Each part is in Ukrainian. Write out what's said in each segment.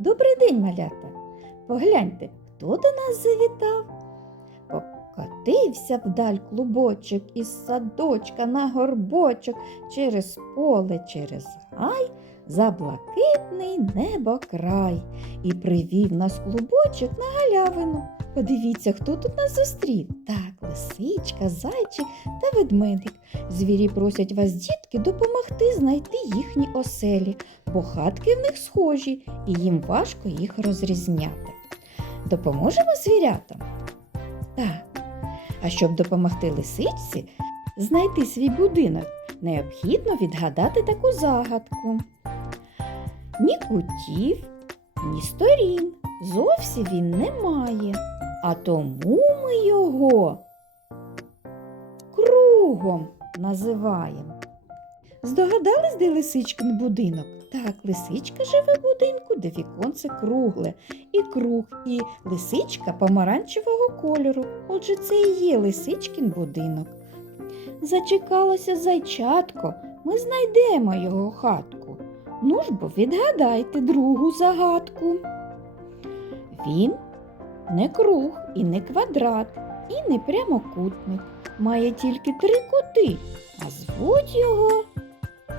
Добрий день, малята. Погляньте, хто до нас завітав. Покотився вдаль клубочок із садочка на горбочок через поле, через гай, за блакитний небо край. І привів нас клубочок на галявину. Подивіться, хто тут нас зустрів. Так, лисичка, зайчик та ведмедик. Звірі просять вас, дітки, допомогти знайти їхні оселі, бо хатки в них схожі, і їм важко їх розрізняти. Допоможемо звірятам? Так. А щоб допомогти лисичці знайти свій будинок, необхідно відгадати таку загадку. Ні кутів, ні сторін зовсім він не має, а тому ми його кругом називаємо. Здогадались, де лисичкин будинок? Так, лисичка живе в будинку, де віконце кругле, і круг, і лисичка помаранчевого кольору. Отже, це і є лисичкин будинок. Зачекалося зайчатко, ми знайдемо його хатку. Ну ж бо відгадайте другу загадку. Він не круг і не квадрат, і не прямокутник. Має тільки три кути, а звуть його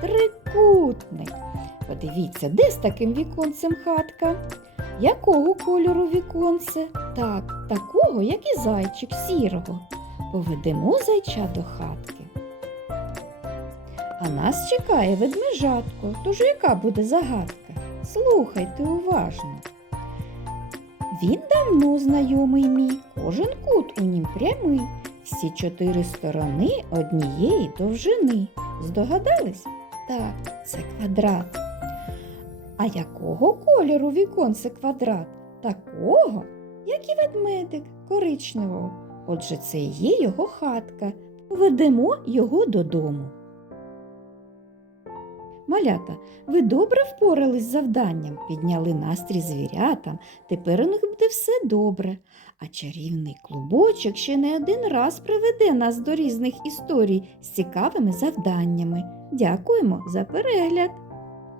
трикутник. Подивіться, де з таким віконцем хатка? Якого кольору віконце? Так, такого, як і зайчик сірого. Поведемо зайча до хатки. А нас чекає ведмежатко, тож яка буде загадка? Слухайте уважно. Він давно знайомий мій, кожен кут у нім прямий, всі чотири сторони однієї довжини. Здогадались? Так, це квадрат. А якого кольору віконце квадрат? Такого, як і ведмедик коричневого. Отже, це і є його хатка. Поведемо його додому. Малята, ви добре впорались з завданням, підняли настрій звірятам. Тепер у них буде все добре. А чарівний клубочок ще не один раз приведе нас до різних історій з цікавими завданнями. Дякуємо за перегляд.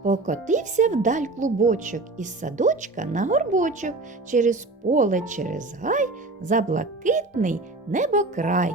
Покотився вдаль клубочок із садочка на горбочок, через поле, через гай, за блакитний небокрай.